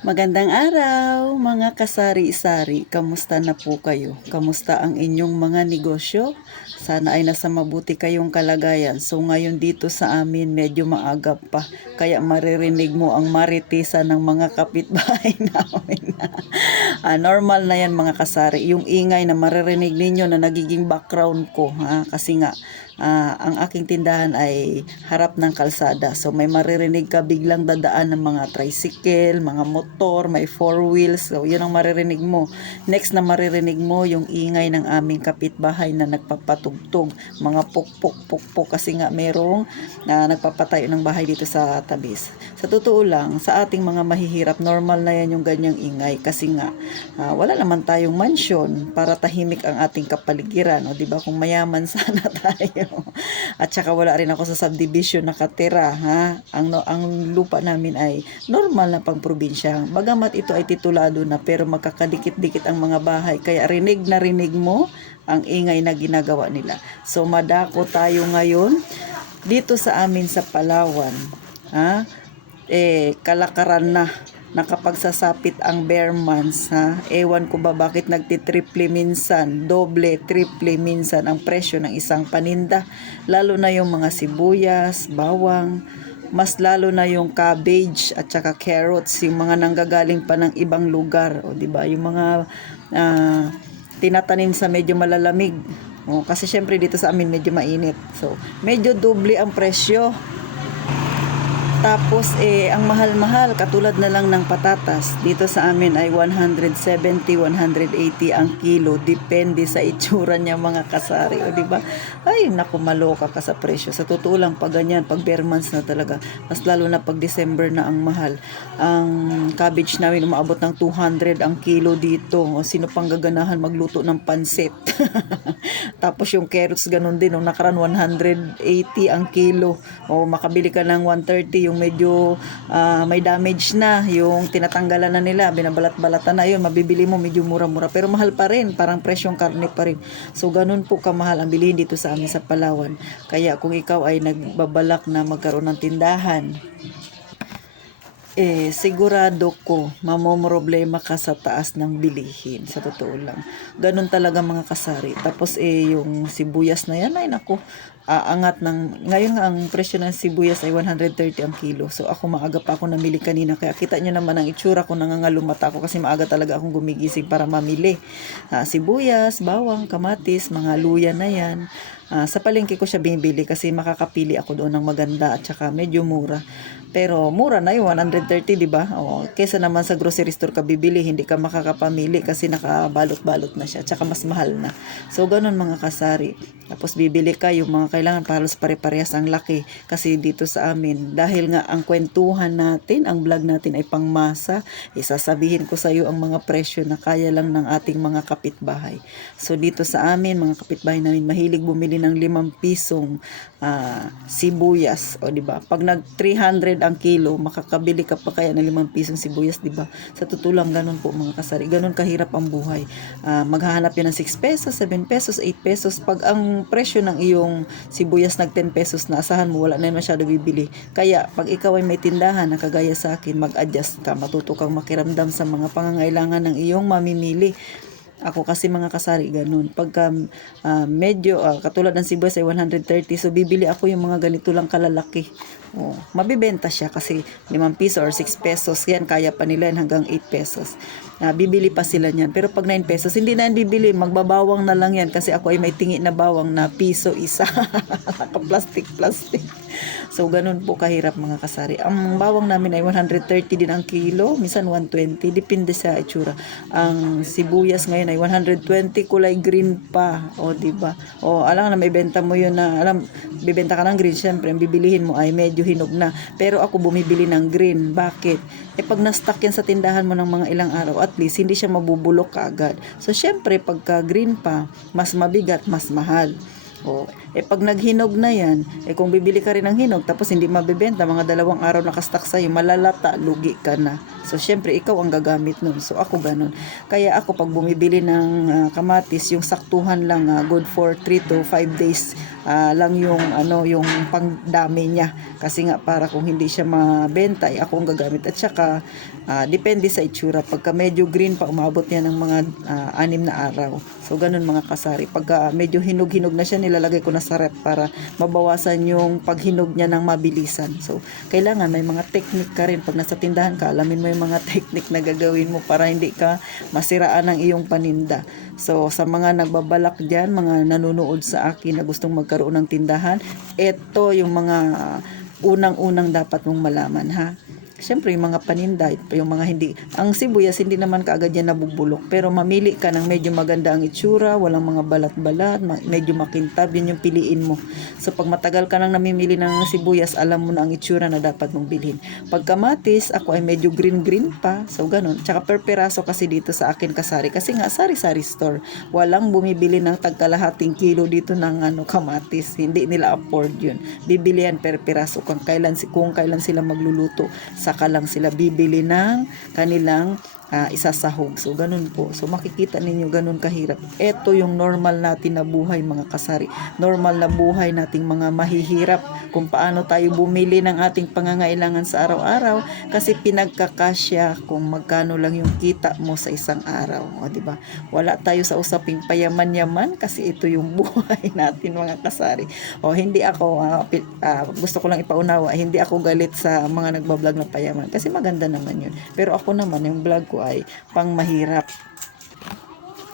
Magandang araw, mga kasari-sari. Kamusta na po kayo? Kamusta ang inyong mga negosyo? Sana ay nasa mabuti kayong kalagayan. So ngayon dito sa amin medyo maagap pa. Kaya maririnig mo ang maritisan ng mga kapitbahay namin. Normal na yan mga kasari. Yung ingay na maririnig ninyo na nagiging background ko. Kasi nga ang aking tindahan ay harap ng kalsada. So may maririnig ka biglang dadaan ng mga tricycle, mga motor, may four wheels. So yun ang maririnig mo. Next na maririnig mo yung ingay ng aming kapitbahay na nagpapatugtog. Mga pukpuk kasi nga merong nagpapatayo ng bahay dito sa tabis. Sa totoo lang, sa ating mga mahihirap, normal na yan yung ganyang ingay kasi nga wala naman tayong mansion para tahimik ang ating kapaligiran. O, diba? Kung mayaman sana tayo. At saka wala rin ako sa subdivision nakatira. Ang lupa namin ay normal na pang probinsya. Bagamat ito ay titulado na pero magkakadikit-dikit ang mga bahay. Kaya rinig na rinig mo ang ingay na ginagawa nila. So madako tayo ngayon dito sa amin sa Palawan. Kalakaran na nakapagsasapit ang bare months. Ewan ko ba bakit nagtitriple minsan, doble, triple minsan ang presyo ng isang paninda. Lalo na yung mga sibuyas, bawang, mas lalo na yung cabbage at saka carrots, yung mga nanggagaling pa ng ibang lugar. O diba, yung mga tinatanim sa medyo malalamig. Kasi syempre dito sa amin medyo mainit. So, medyo doble ang presyo. Tapos ang mahal-mahal katulad na lang ng patatas. Dito sa amin ay 170, 180 ang kilo. Depende sa itsura niya mga kasari. O diba? Ay naku, maloka ka sa presyo. Sa totoo lang pag ganyan, pag bare months na talaga. Mas lalo na pag December na ang mahal. Ang cabbage namin umaabot ng 200 ang kilo dito. O sino pang gaganahan magluto ng pansit. Tapos yung carrots ganun din. Nung nakaraan 180 ang kilo. O makabili ka ng 130 yung medyo may damage na, yung tinatanggalan na nila, binabalat-balatan na yun, mabibili mo medyo mura-mura pero mahal pa rin, parang presyong karne pa rin. So ganun po kamahal ang bilihin dito sa amin sa Palawan. Kaya kung ikaw ay nagbabalak na magkaroon ng tindahan, sigurado ko mamomroblema ka sa taas ng bilihin, sa totoo lang. Ganun talaga mga kasari. Tapos yung sibuyas na yan ay naku, angat ng ngayon nga ang presyo ng sibuyas ay 130 ang kilo. So ako maaga pa ako namili kanina, kaya kita nyo naman ang itsura ko, nangangalumata ako kasi maaga talaga akong gumigising para mamili. Sibuyas, bawang, kamatis, mga luya na yan. Sa palengke ko siya binibili kasi makakapili ako doon ng maganda at saka medyo mura. Pero mura na yung 130, di ba? Kesa naman sa grocery store ka bibili, hindi ka makakapamili kasi nakabalot-balot na siya. Tsaka mas mahal na. So, ganun mga kasari. Tapos bibili ka yung mga kailangan halos pare-parehas ang laki. Kasi dito sa amin, dahil nga ang kwentuhan natin, ang vlog natin ay pangmasa, isasabihin ko sa iyo ang mga presyo na kaya lang ng ating mga kapitbahay. So, dito sa amin, mga kapitbahay namin, mahilig bumili ng 5 pisong sibuyas. O, di ba? Pag nag 300 ang kilo, makakabili ka pa kaya ng 5 pisong sibuyas, di ba? Sa totoo lang, ganun po mga kasari. Ganun kahirap ang buhay. Maghahanap yan ng 6 pesos, 7 pesos, 8 pesos. Pag ang presyo ng iyong sibuyas nag 10 pesos na, asahan mo, wala na masyado bibili. Kaya, pag ikaw ay may tindahan na kagaya sa akin, mag-adjust ka, matuto kang makiramdam sa mga pangangailangan ng iyong mamimili. Ako kasi mga kasari ganun. Pagka medyo katulad ng sibuyas ay 130, so bibili ako yung mga ganito lang kalalaki. Mabibenta siya kasi 5 piso or 6 pesos yan, kaya pa nila yan hanggang 8 pesos. Bibili pa sila niyan. Pero pag 9 pesos, hindi na yan bibili, magbabawang na lang yan kasi ako ay may tingi na bawang na piso isa. Naka-plastic. So ganun po kahirap mga kasari. Ang bawang namin ay 130 din ang kilo, minsan 120, depende sa itsura. Ang sibuyas ngayon ay 120, kulay green pa. O di ba? Alam na may benta mo yun na bibenta ka ng green, syempre ang bibilihin mo ay medyo hinog na. Pero ako bumibili ng green. Bakit? Pag na-stock yan sa tindahan mo ng mga ilang araw, at least hindi siya mabubulok kaagad. So syempre pagka green pa, mas mabigat, mas mahal. Pag naghinog na yan, kung bibili ka rin ng hinog tapos hindi mabibenta, mga 2 araw nakastock sa'yo, malalata, lugi ka na. So syempre ikaw ang gagamit nun. So ako ganun. Kaya ako pag bumibili ng kamatis, yung saktuhan lang, good for 3 to 5 days lang yung yung pangdami niya, kasi nga para kung hindi siya mabenta ay ako ang gagamit. At saka depende sa itsura, pagka medyo green pa umabot yan ng mga 6 na araw. So ganun mga kasari, pagka medyo hinog-hinog na siya nilalagay ko na sa rep para mabawasan yung paghinog niya ng mabilisan. So kailangan may mga technique ka rin pag nasa tindahan ka, alamin mo yung mga technique na gagawin mo para hindi ka masiraan ng iyong paninda. So sa mga nagbabalak dyan, mga nanonood sa akin na gustong magkaroon ng tindahan, ito yung mga unang-unang dapat mong malaman, ha. Siyempre yung mga paninda, yung mga hindi, ang sibuyas hindi naman kaagad yan nabubulok, pero mamili ka ng medyo maganda ang itsura, walang mga balat-balat, medyo makintab, yun yung piliin mo. So pag matagal ka nang namimili ng sibuyas, alam mo na ang itsura na dapat mong bilhin. Pag kamatis, ako ay medyo green-green pa, so ganun. Tsaka per peraso kasi dito sa akin kasari, kasi nga sari-sari store, walang bumibili ng tagkalahating kilo dito ng kamatis, hindi nila afford yun. Bibili yan per peraso kung kailan sila magluluto, saka lang sila bibili ng kanilang isasahog. So ganun po. So makikita ninyo ganun kahirap. Ito yung normal natin na buhay mga kasari. Normal na buhay nating mga mahihirap kung paano tayo bumili ng ating pangangailangan sa araw-araw, kasi pinagkakasya kung magkano lang yung kita mo sa isang araw. O di ba? Wala tayo sa usaping payaman-yaman, kasi ito yung buhay natin mga kasari. O hindi ako gusto ko lang ipaunawa, hindi ako galit sa mga nagbablog na payaman, kasi maganda naman yun. Pero ako naman, yung vlog ko ay pang mahirap.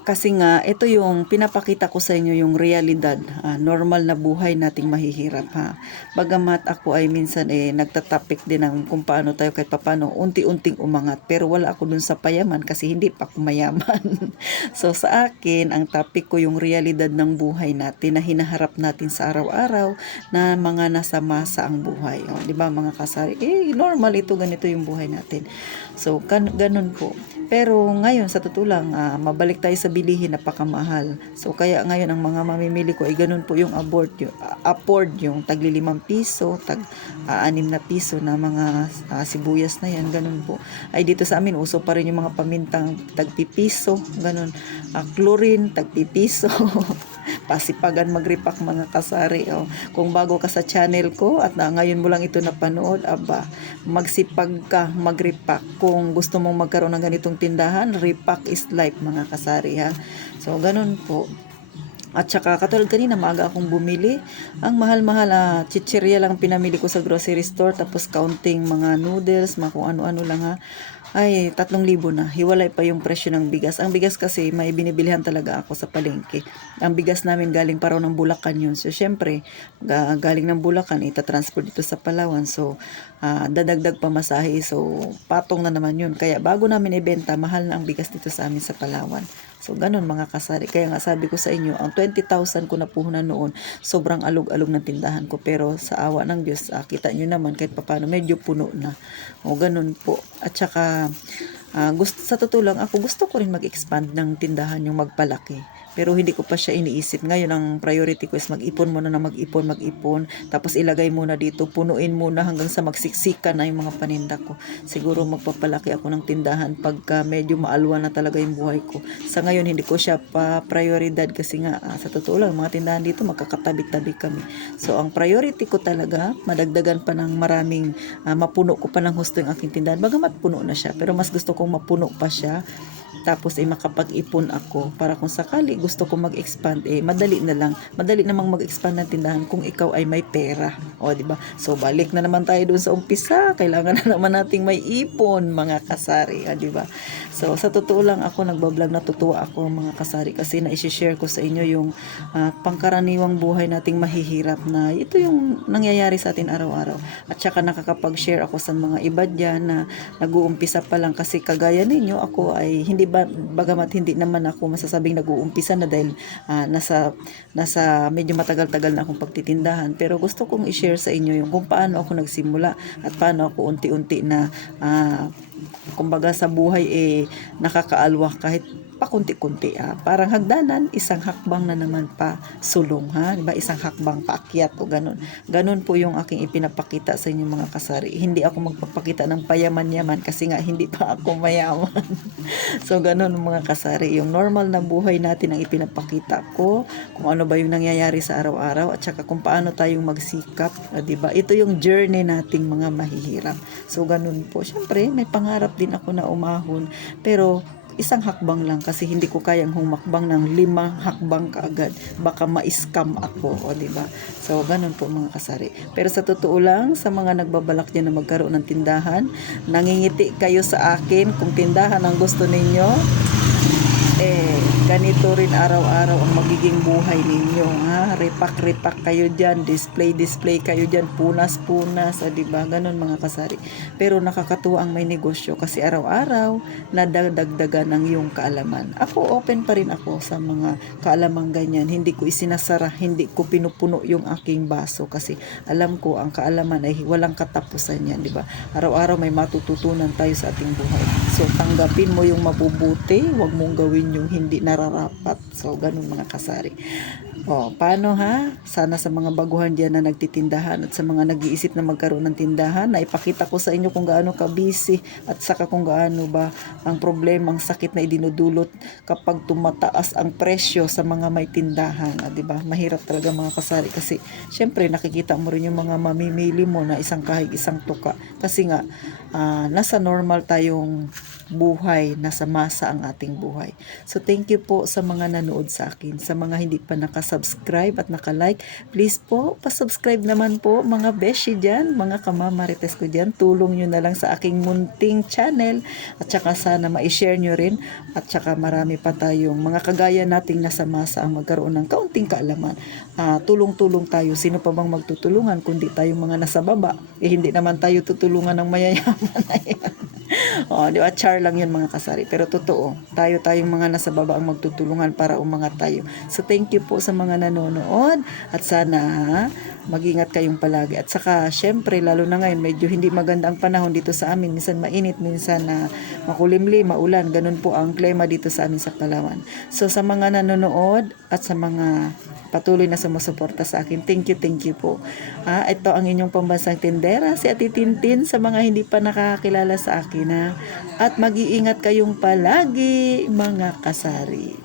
Kasi nga, ito yung pinapakita ko sa inyo yung realidad, normal na buhay nating mahihirap, ha. Bagamat ako ay minsan nagtatapik din ng kung paano tayo kahit papano unti-unting umangat, pero wala ako dun sa payaman kasi hindi pa ako mayaman. So sa akin, ang topic ko yung realidad ng buhay natin na hinaharap natin sa araw-araw, na mga nasa masa ang buhay. O, di ba mga kasari? Normal ito, ganito yung buhay natin. So ganun po. Pero ngayon sa totoo lang, mabalik tayo sa bilihin, napakamahal. So kaya ngayon ang mga mamimili ko ay ganun po yung afford yung tagli 5 piso, tag 6 na piso na mga sibuyas na yan, ganun po. Ay dito sa amin uso pa rin yung mga pamintang tagpipiso, ganun. Chlorine tagpipiso. Pasipagan magrepack mga kasari. Kung bago ka sa channel ko at ngayon mo lang ito napanood, magsipag ka magrepack. Kung gusto mong magkaroon ng ganitong tindahan, repack is life mga kasari, ha. So ganun po. At saka katulad kanina, maaga akong bumili. Ang mahal-mahal, chichirya lang pinamili ko sa grocery store, tapos counting mga noodles, mga kung ano-ano lang, ha. Ay 3,000 na. Hiwalay pa yung presyo ng bigas. Ang bigas kasi may binibilihan talaga ako sa palengke. Ang bigas namin galing pa raw ng Bulacan yun. So syempre, galing ng Bulacan, itatransport dito sa Palawan. So dadagdag pa masahe. So patong na naman yun. Kaya bago namin ibenta, mahal na ang bigas dito sa amin sa Palawan. So ganun mga kasari. Kaya nga sabi ko sa inyo, ang 20,000 ko na puhunan noon, sobrang alog-alog ng tindahan ko. Pero sa awa ng Diyos, kita nyo naman kahit papano medyo puno na. O ganun po. At saka sa totoo lang, ako gusto ko rin mag-expand ng tindahan, yung magpalaki. Pero hindi ko pa siya iniisip. Ngayon ang priority ko is mag-ipon muna na mag-ipon. Tapos ilagay muna dito, punuin muna hanggang sa magsiksikan na yung mga paninda ko. Siguro magpapalaki ako ng tindahan pagka medyo maalwa na talaga yung buhay ko. Sa ngayon hindi ko siya pa prioridad, kasi nga sa totoo lang, mga tindahan dito magkakatabi-tabi kami. So ang priority ko talaga, madagdagan pa ng maraming, mapuno ko pa ng husto yung aking tindahan. Bagamat puno na siya, pero mas gusto kong mapuno pa siya. Tapos makapag-ipon ako para kung sakali gusto ko mag-expand, madali namang mag-expand ng tindahan kung ikaw ay may pera. O di ba? So balik na naman tayo doon sa umpisa, kailangan na naman nating may ipon mga kasari, di ba? So sa totoo lang, ako nagbablog, natutuwa ako mga kasari, kasi na-share ko sa inyo yung pangkaraniwang buhay nating mahihirap, na ito yung nangyayari sa atin araw-araw. At saka nakakapag-share ako sa mga iba dyan na nag-uumpisa pa lang, kasi kagaya ninyo, ako ay bagamat hindi naman ako masasabing nag-uumpisa na, dahil nasa medyo matagal-tagal na akong pagtitindahan, pero gusto kong i-share sa inyo yung kung paano ako nagsimula at paano ako unti-unti na kumbaga sa buhay nakakaalwa, kahit pakunti-kunti, parang hagdanan, isang hakbang na naman pa sulong, diba? Isang hakbang paakyat o ganun. Ganun po yung aking ipinapakita sa inyo mga kasari. Hindi ako magpapakita ng payaman-yaman kasi nga hindi pa ako mayaman. So ganun mga kasari, yung normal na buhay natin ang ipinapakita ko, kung ano ba yung nangyayari sa araw-araw at saka kung paano tayong magsikap, diba? Ito yung journey nating mga mahihirap. So ganun po. Syempre, may pangarap din ako na umahon, pero isang hakbang lang kasi hindi ko kayang humakbang ng 5 hakbang kaagad. Baka ma-scam ako, diba? So, ganun po mga kasari. Pero sa totoo lang, sa mga nagbabalak dyan na magkaroon ng tindahan, nangingiti kayo sa akin kung tindahan ang gusto ninyo, ganito rin araw-araw ang magiging buhay ninyo, repak-repak kayo dyan, display kayo dyan, punas-punas, diba? Ganun mga kasari. Pero nakakatuwa ang may negosyo kasi araw-araw nadadagdagan ng iyong kaalaman. Ako, open pa rin ako sa mga kaalamang ganyan. Hindi ko isinasara, hindi ko pinupuno yung aking baso kasi alam ko ang kaalaman ay walang katapusan yan, diba? Araw-araw may matututunan tayo sa ating buhay. So, tanggapin mo yung mabubuti, huwag mong gawin yung hindi nararapat. So, ganun mga kasari. Paano Sana sa mga baguhan diyan na nagtitindahan at sa mga nag-iisip na magkaroon ng tindahan, na ipakita ko sa inyo kung gaano ka busy at saka kung gaano ba ang problema, ang sakit na idinudulot kapag tumataas ang presyo sa mga may tindahan, di ba? Mahirap talaga mga kasari kasi syempre nakikita mo rin yung mga mamimili mo na isang kahig, isang tuka kasi nga nasa normal tayong buhay, nasa masa ang ating buhay. So thank you po sa mga nanood sa akin. Sa mga hindi pa nakasubscribe at nakalike, please po, pasubscribe naman po mga beshi dyan, mga kamamarites ko dyan. Tulong nyo na lang sa aking munting channel at saka sana ma-share nyo rin at saka marami pa tayong mga kagaya nating nasa masa ang magkaroon ng kaunting kaalaman. Tulong-tulong tayo. Sino pa bang magtutulungan kundi tayong mga nasa baba? Hindi naman tayo tutulungan ng mayayaman na yan. Di ba? Char lang yun mga kasari. Pero totoo, tayong mga nasa baba ang magtutulungan para umangat tayo. So thank you po sa mga nanonood at sana mag-ingat kayong palagi. At saka syempre lalo na ngayon medyo hindi maganda ang panahon dito sa amin. Minsan mainit, minsan makulimlim, maulan. Ganun po ang klima dito sa amin sa Palawan. So sa mga nanonood at sa mga patuloy na sumusuporta sa akin, thank you po. Ito ang inyong pambansang tindera, si Ate Tintin, sa mga hindi pa nakakilala sa akin. At mag-iingat kayong palagi mga kasari.